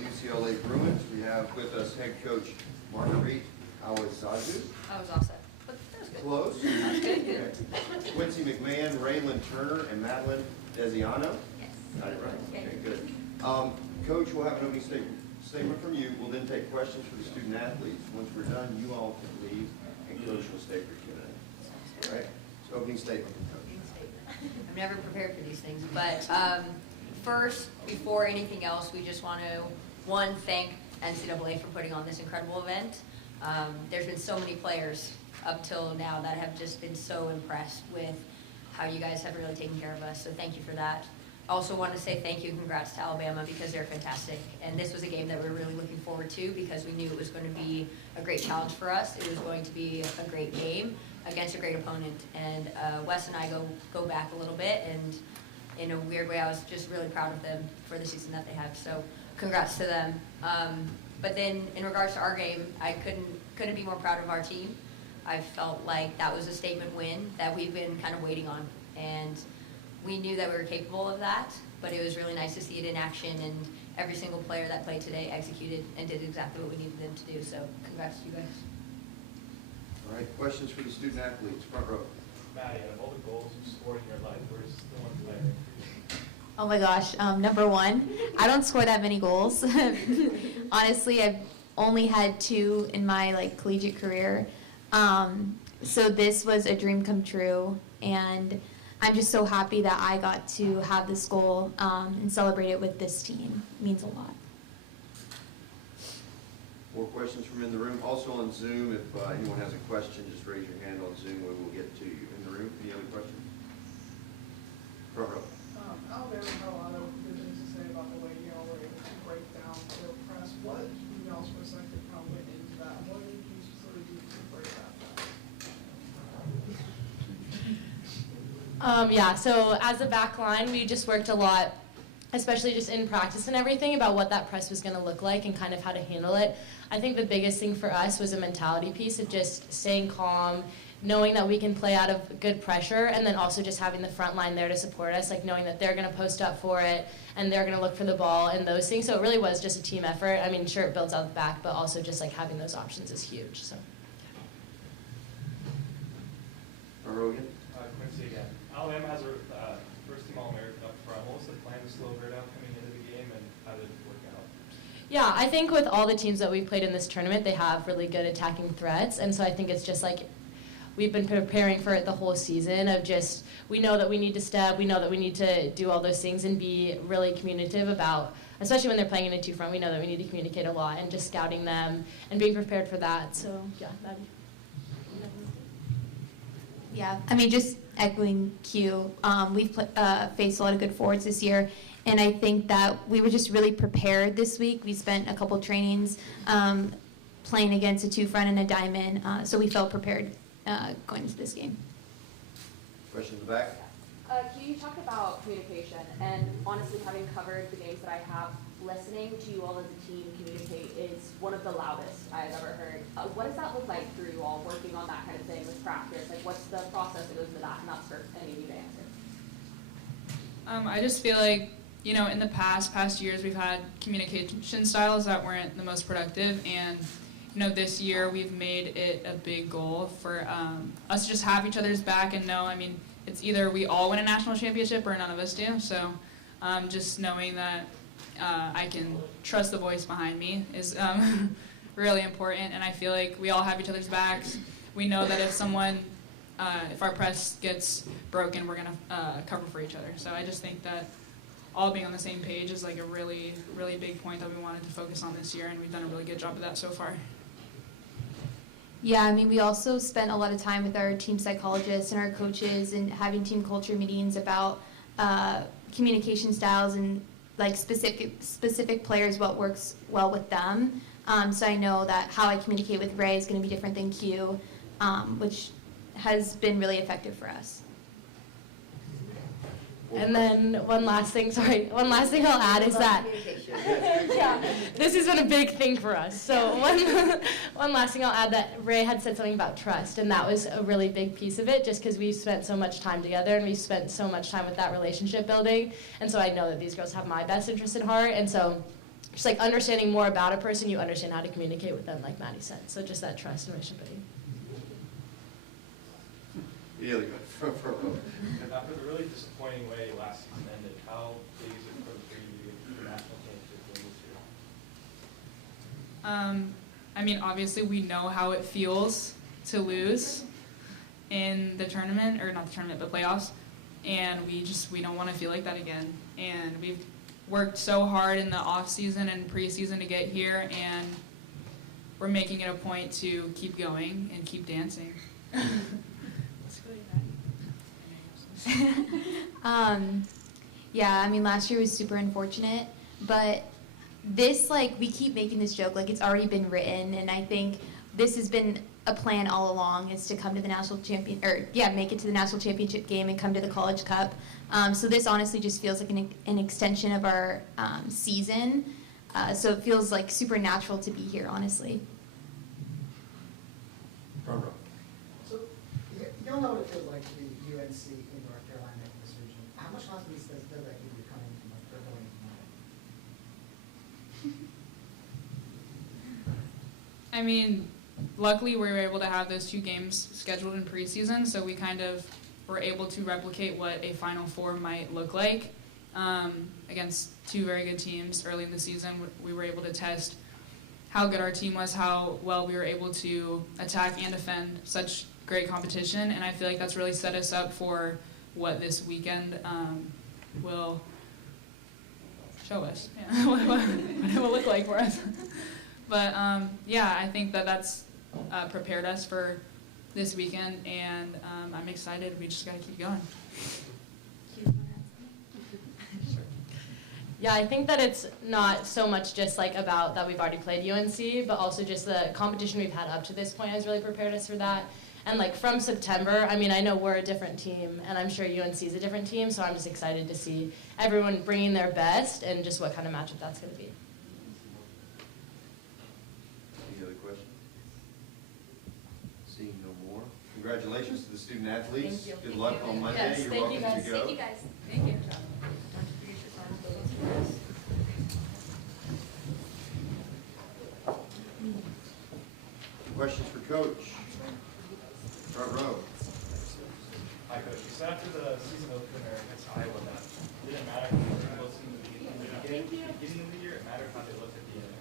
UCLA Bruins. We have with us head coach Marguerite Awazazu. I was offset, but that was good. Close. That was good. Okay. Quincy McMahon, Raylan Turner, and Madeline Desiano. Yes. Got it right. Okay. Okay, good. Coach, we'll have an opening statement from you. We'll then take questions for the student athletes. Once we're done, you all can leave, and Coach will stay for Q&A. All right? So opening statement from Coach. I'm never prepared for these things, but first, before anything else, we just want to, one, thank NCAA for putting on this incredible event. There's been so many players up till now that have just been so impressed with how you guys have really taken care of us, so thank you for that. I also want to say thank you and congrats to Alabama because they're fantastic. And this was a game that we're really looking forward to because we knew it was going to be a great challenge for us. It was going to be a great game against a great opponent. And Wes and I go back a little bit, and in a weird way, I was just really proud of them for the season that they had. So congrats to them. But then in regards to our game, I couldn't be more proud of our team. I felt like that was a statement win that we've been kind of waiting on. And we knew that we were capable of that, but it was really nice to see it in action, and every single player that played today executed and did exactly what we needed them to do, so congrats to you guys. All right, questions for the student athletes, front row. Maddie, out of all the goals you scored in your life, where's the one player? Oh my gosh, number one, I don't score that many goals. Honestly, I've only had 2 in my collegiate career. So this was a dream come true, and I'm just so happy that I got to have this goal and celebrate it with this team. It means a lot. More questions from in the room. Also on Zoom, if anyone has a question, just raise your hand on Zoom. We will get to you. In the room, any other questions? Front row. Alabama had a lot of good things to say about the way y'all were able to break down their press. What from y'all's perspective kind of went into that? What did you sort of do to break that down? Yeah, so as a back line, we just worked a lot, especially just in practice and everything, about what that press was going to look like and kind of how to handle it. I think the biggest thing for us was a mentality piece of just staying calm, knowing that we can play out of good pressure, and then also just having the front line there to support us, knowing that they're going to post up for it and they're going to look for the ball and those things. So it really was just a team effort. I mean, sure, it builds out the back, but also just having those options is huge. So. Front row again. Quincy again. Alabama has a first team All-American up front. What was the plan to slow her down coming into the game, and how did it work out? Yeah, I think with all the teams that we've played in this tournament, they have really good attacking threats, and so I think it's just we've been preparing for it the whole season of just, we know that we need to step, we know that we need to do all those things and be really communicative about, especially when they're playing in a 2-front, we know that we need to communicate a lot and just scouting them and being prepared for that. So, yeah, Yeah, I mean, just echoing Q, we've faced a lot of good forwards this year, and I think that we were just really prepared this week. We spent a couple trainings playing against a 2-front and a diamond, so we felt prepared going into this game. Question in the back. You talked about communication, and honestly, having covered the games that I have, listening to you all as a team communicate is one of the loudest I've ever heard. What does that look like for you all, working on that kind of thing with practice? What's the process that goes into that, and that's for any of you to answer? I just feel in the past years, we've had communication styles that weren't the most productive, and this year we've made it a big goal for us to just have each other's back and know, it's either we all win a national championship or none of us do. So just knowing that I can trust the voice behind me is really important, and I feel like we all have each other's backs. We know that if our press gets broken, we're going to cover for each other. So I just think that all being on the same page is a really, really big point that we wanted to focus on this year, and we've done a really good job of that so far. Yeah, we also spent a lot of time with our team psychologists and our coaches and having team culture meetings about communication styles and specific players, what works well with them. So I know that how I communicate with Ray is going to be different than Q, which has been really effective for us. And then one last thing I'll add is that this has been a big thing for us. So one last thing I'll add, that Ray had said something about trust, and that was a really big piece of it, just because we've spent so much time together and we've spent so much time with that relationship building. And so I know that these girls have my best interest at heart, and so just like understanding more about a person, you understand how to communicate with them, like Maddie said. So just that trust and relationship. Yeah, for And after the really disappointing way last season ended, how big is it for the three of you to get the national championship win this year? I mean, obviously we know how it feels to lose in the tournament, or not the tournament, but playoffs, and we don't want to feel like that again. And we've worked so hard in the off season and preseason to get here, and we're making it a point to keep going and keep dancing. Yeah, I mean, last year was super unfortunate, but this, like, we keep making this joke, like, it's already been written, and I think this has been a plan all along, is to come to the make it to the national championship game and come to the College Cup. So this honestly just feels like an extension of our season, so it feels like super natural to be here, honestly. front row. So, you all know what it feels like to be UNC in North Carolina in this region. How much confidence does that give you coming from like or going from that? I mean, luckily we were able to have those 2 games scheduled in preseason, so we kind of were able to replicate what a Final Four might look like against 2 very good teams early in the season. We were able to test how good our team was, how well we were able to attack and defend such great competition, and I feel like that's really set us up for what this weekend will show us, what it will look like for us. But yeah, I think that's prepared us for this weekend, and I'm excited. We just got to keep going. Yeah, I think that it's not so much just like about that we've already played UNC, but also just the competition we've had up to this point has really prepared us for that. And like from September, I mean, I know we're a different team, and I'm sure UNC is a different team, so I'm just excited to see everyone bringing their best and just what kind of matchup that's going to be. Any other questions? Seeing no more. Congratulations to the student athletes. Thank you. Good luck on Monday. Yes, You're thank you, welcome guys. to go. Thank you guys. Thank you. Questions for Coach? Front row. Hi, Coach. You said after the season opener against Iowa that it didn't matter who they were close in the beginning of the year, it mattered how they looked at the end.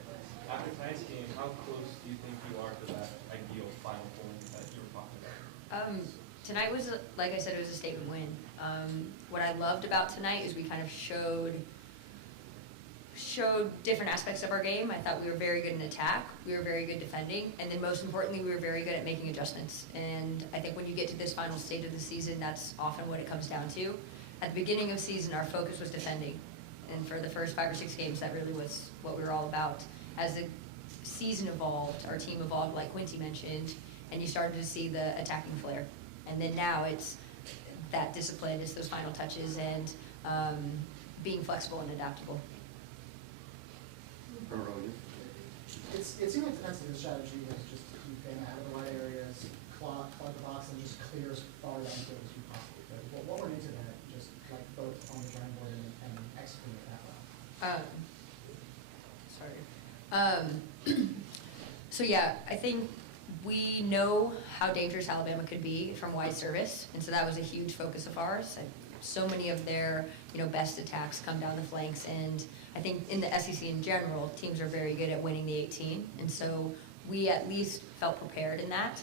After tonight's game, how close do you think you are to that ideal Final Four that you were talking about? Tonight was, like I said, it was a statement win. What I loved about tonight is we kind of showed different aspects of our game. I thought we were very good in attack, we were very good defending, and then most importantly, we were very good at making adjustments. And I think when you get to this final stage of the season, that's often what it comes down to. At the beginning of season, our focus was defending. And for the first 5 or 6 games, that really was what we were all about. As the season evolved, our team evolved, like Quincy mentioned, and you started to see the attacking flair. And then now it's that discipline, it's those final touches, and being flexible and adaptable. Front row again. It seemed like defensively the strategy was just to keep in out of the right areas, clog the box, and just clear as far downfield as you possibly could. What went into that, just like both on the drawing board and executing it that well? So yeah, I think we know how dangerous Alabama could be from wide service, and so that was a huge focus of ours. So many of their best attacks come down the flanks, and I think in the SEC in general, teams are very good at winning the 18, and so we at least felt prepared in that.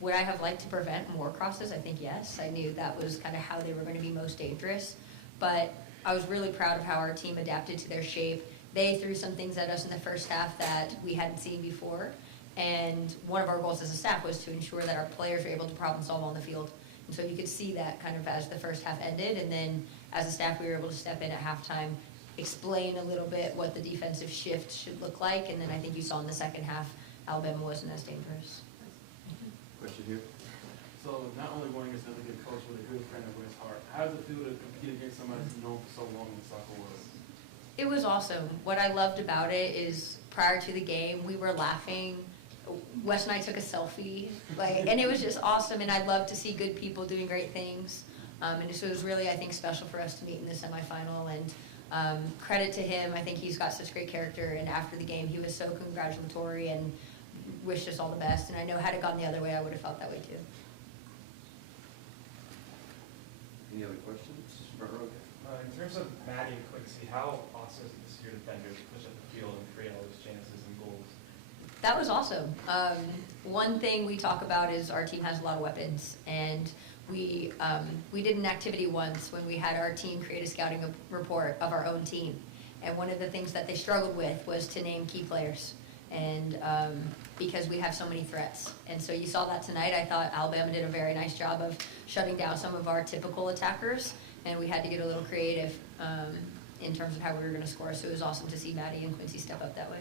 Would I have liked to prevent more crosses? I think yes. I knew that was kind of how they were going to be most dangerous, but I was really proud of how our team adapted to their shape. They threw some things at us in the first half that we hadn't seen before, and one of our goals as a staff was to ensure that our players were able to problem solve on the field. And so you could see that kind of as the first half ended, and then as a staff we were able to step in at halftime, explain a little bit what the defensive shift should look like, and then I think you saw in the second half Alabama wasn't as dangerous. Question here. So not only going against another good coach, but a good friend of his heart, how does it feel to compete against somebody that's known for so long in the soccer world? It was awesome. What I loved about it is prior to the game, we were laughing. Wes and I took a selfie, and it was just awesome, and I love to see good people doing great things. And so it was really, I think, special for us to meet in the semifinal, and Credit to him, I think he's got such great character, and after the game, he was so congratulatory and wished us all the best, and I know had it gone the other way, I would have felt that way too. Any other questions? Front row. In terms of Maddie and Quincy, how awesome is it this year defenders push up the field and create all those chances and goals? That was awesome. One thing we talk about is our team has a lot of weapons, and we did an activity once when we had our team create a scouting report of our own team, and one of the things that they struggled with was to name key players, and because we have so many threats. And so you saw that tonight. I thought Alabama did a very nice job of shutting down some of our typical attackers, and we had to get a little creative in terms of how we were going to score. So it was awesome to see Maddie and Quincy step up that way.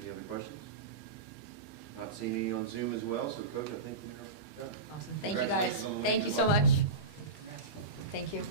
Any other questions? Not seeing any on Zoom as well, so Coach, I think we're done. Awesome. Thank you, guys. Congratulations on the win. Thank you Good so luck. much. Thank you.